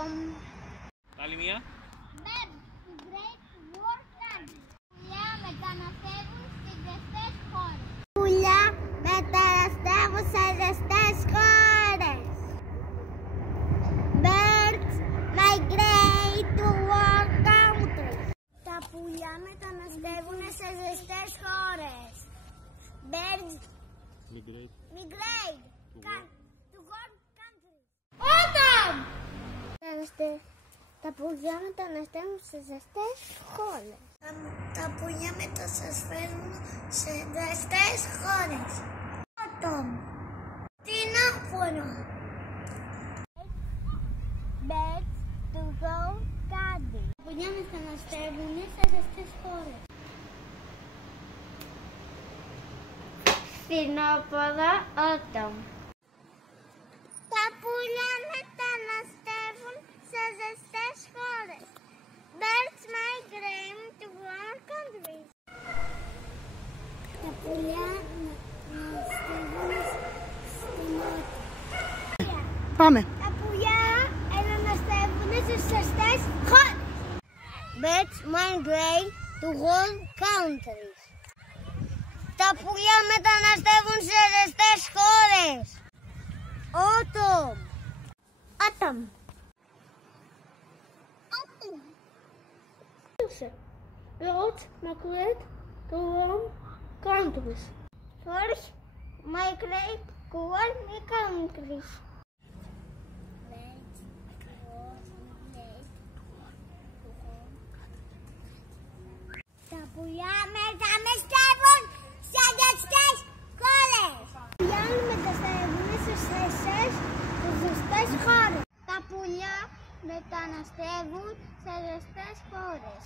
Autumn. Άλλη μία. Birds migrate to warm countries. Πουλιά μεταναστεύουν στις ζεστές χώρες. Πουλιά μεταναστεύουν σε ζεστές χώρες. Birds migrate to warm countries. Τα πουλιά μεταναστεύουν σε ζεστές χώρες. Birds migrate to warm countries. Autumn! Τα πουλιά μεταναστεύουν σε ζεστές χώρες. Τα πουλιά μεταναστεύουν σε ζεστές χώρες. Autumn. Φθινόπωρο. Birds to warm countries. Τα πουλιά μεταναστεύουν σε ζεστές χώρες. Φθινόπωρο. Autumn. Τα πουλιά μεταναστεύουν σε ζεστές χώρες. Birds migrate to warm countries. Τα πουλιά μεταναστεύουν στην νότια. Πάμε. Τα πουλιά μεταναστεύουν σε ζεστές χώρες. Birds migrate to warm countries. Τα πουλιά μεταναστεύουν σε ζεστές χώρες. Autumn. Autumn. Birds migrate to warm countries. Birds migrate to warm countries. Τα πουλιά μεταναστεύουν σε ζεστές χώρες. Τα πουλιά μεταναστεύουν σε ζεστές χώρες. Τα πουλιά μεταναστεύουν σε ζεστές χώρες.